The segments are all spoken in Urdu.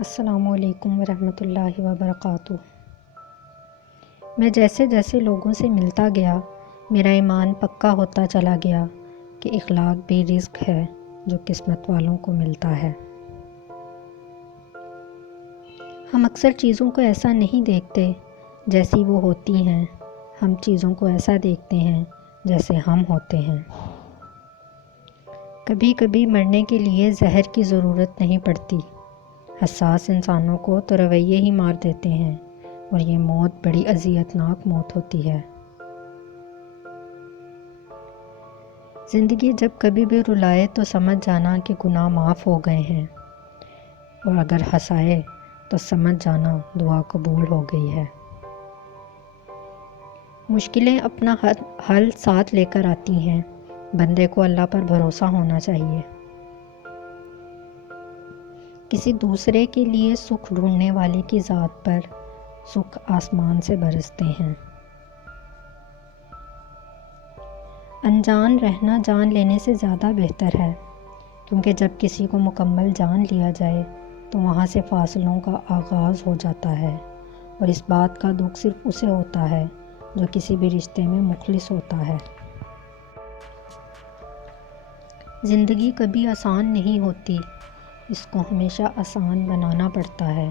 السلام علیکم ورحمۃ اللہ وبرکاتہ۔ میں جیسے جیسے لوگوں سے ملتا گیا میرا ایمان پکا ہوتا چلا گیا کہ اخلاق بھی رزق ہے جو قسمت والوں کو ملتا ہے۔ ہم اکثر چیزوں کو ایسا نہیں دیکھتے جیسی وہ ہوتی ہیں، ہم چیزوں کو ایسا دیکھتے ہیں جیسے ہم ہوتے ہیں۔ کبھی کبھی مرنے کے لیے زہر کی ضرورت نہیں پڑتی، حساس انسانوں کو تو رویے ہی مار دیتے ہیں اور یہ موت بڑی اذیتناک موت ہوتی ہے۔ زندگی جب کبھی بھی رلائے تو سمجھ جانا کہ گناہ معاف ہو گئے ہیں، اور اگر ہنسائے تو سمجھ جانا دعا قبول ہو گئی ہے۔ مشکلیں اپنا حل ساتھ لے کر آتی ہیں، بندے کو اللہ پر بھروسہ ہونا چاہیے۔ کسی دوسرے کے لیے سکھ ڈھونڈنے والے کی ذات پر سکھ آسمان سے برستے ہیں۔ انجان رہنا جان لینے سے زیادہ بہتر ہے، کیونکہ جب کسی کو مکمل جان لیا جائے تو وہاں سے فاصلوں کا آغاز ہو جاتا ہے، اور اس بات کا دکھ صرف اسے ہوتا ہے جو کسی بھی رشتے میں مخلص ہوتا ہے۔ زندگی کبھی آسان نہیں ہوتی، اس کو ہمیشہ آسان بنانا پڑتا ہے،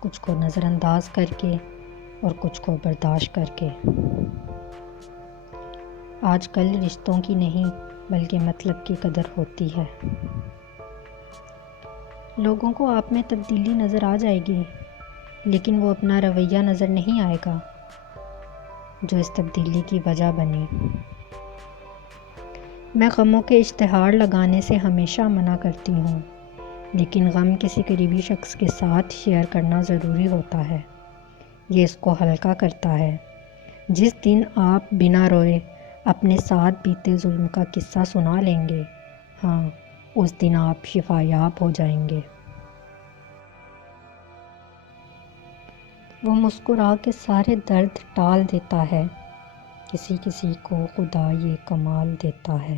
کچھ کو نظر انداز کر کے اور کچھ کو برداشت کر کے۔ آج کل رشتوں کی نہیں بلکہ مطلب کی قدر ہوتی ہے۔ لوگوں کو آپ میں تبدیلی نظر آ جائے گی، لیکن وہ اپنا رویہ نظر نہیں آئے گا جو اس تبدیلی کی وجہ بنی۔ میں غموں کے اشتہار لگانے سے ہمیشہ منع کرتی ہوں، لیکن غم کسی قریبی شخص کے ساتھ شیئر کرنا ضروری ہوتا ہے، یہ اس کو ہلکا کرتا ہے۔ جس دن آپ بنا روئے اپنے ساتھ بیتے ظلم کا قصہ سنا لیں گے، ہاں اس دن آپ شفا یاب ہو جائیں گے۔ وہ مسکرا کے سارے درد ٹال دیتا ہے، کسی کسی کو خدا یہ کمال دیتا ہے۔